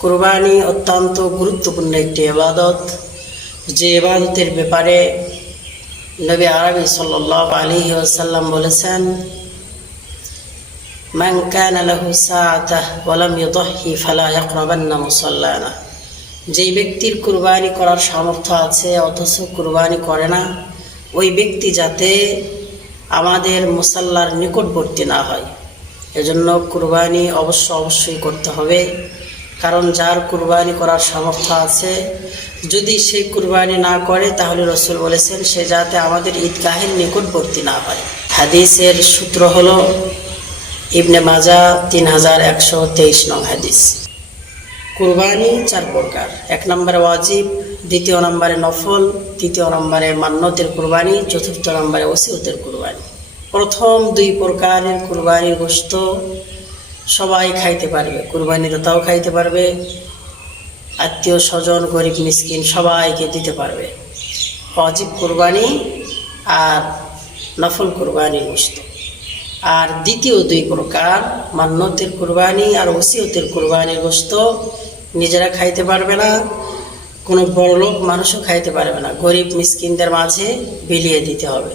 কুরবানি অত্যন্ত গুরুত্বপূর্ণ একটি ইবাদত, যে ইবাদতের ব্যাপারে নবী আরবি সাল্লাল্লাহু আলাইহি ওয়াসাল্লাম বলেছেন, মান কানা লাহু সাআতাহ ওয়া লাম ইউদহি ফালা ইয়াকরাবান্না মুসাল্লানা। যেই ব্যক্তির কুরবানি করার সামর্থ্য আছে অথচ কুরবানি করে না, ওই ব্যক্তি যাতে আমাদের মুসাল্লার নিকটবর্তী না হয়। এজন্য কুরবানি অবশ্যই করতে হবে, কারণ যার কুরবানি করার সামর্থ্য আছে যদি সে কুরবানি না করে তাহলে রাসূল বলেছেন সে যাতে আমাদের ঈদগাহের নিকটবর্তী না হয়। হাদিসের সূত্র হলো ইবনে মাজাহ 3123 নং হাদিস। কুরবানি 4 প্রকার। 1 নম্বরে ওয়াজিব, 2 নম্বরে নফল, 3 নম্বরে মান্নতের কুরবানি, 4 নম্বরে ওসিয়তের কুরবানি। প্রথম 2 প্রকারের কুরবানির গোশত সবাই খাইতে পারবে, কুরবানিদাতাও খাইতে পারবে, আত্মীয় স্বজন গরিব মিসকিন সবাইকে দিতে পারবে। ওয়াজিব কুরবানি আর নফল কুরবানির গোশত। আর দ্বিতীয় 2 প্রকার মান্নতের কুরবানি আর ওসিয়তের কুরবানির গোশত নিজেরা খাইতে পারবে না, কোনো বড়লোক মানুষও খাইতে পারবে না, গরিব মিসকিনদের মাঝে বিলিয়ে দিতে হবে।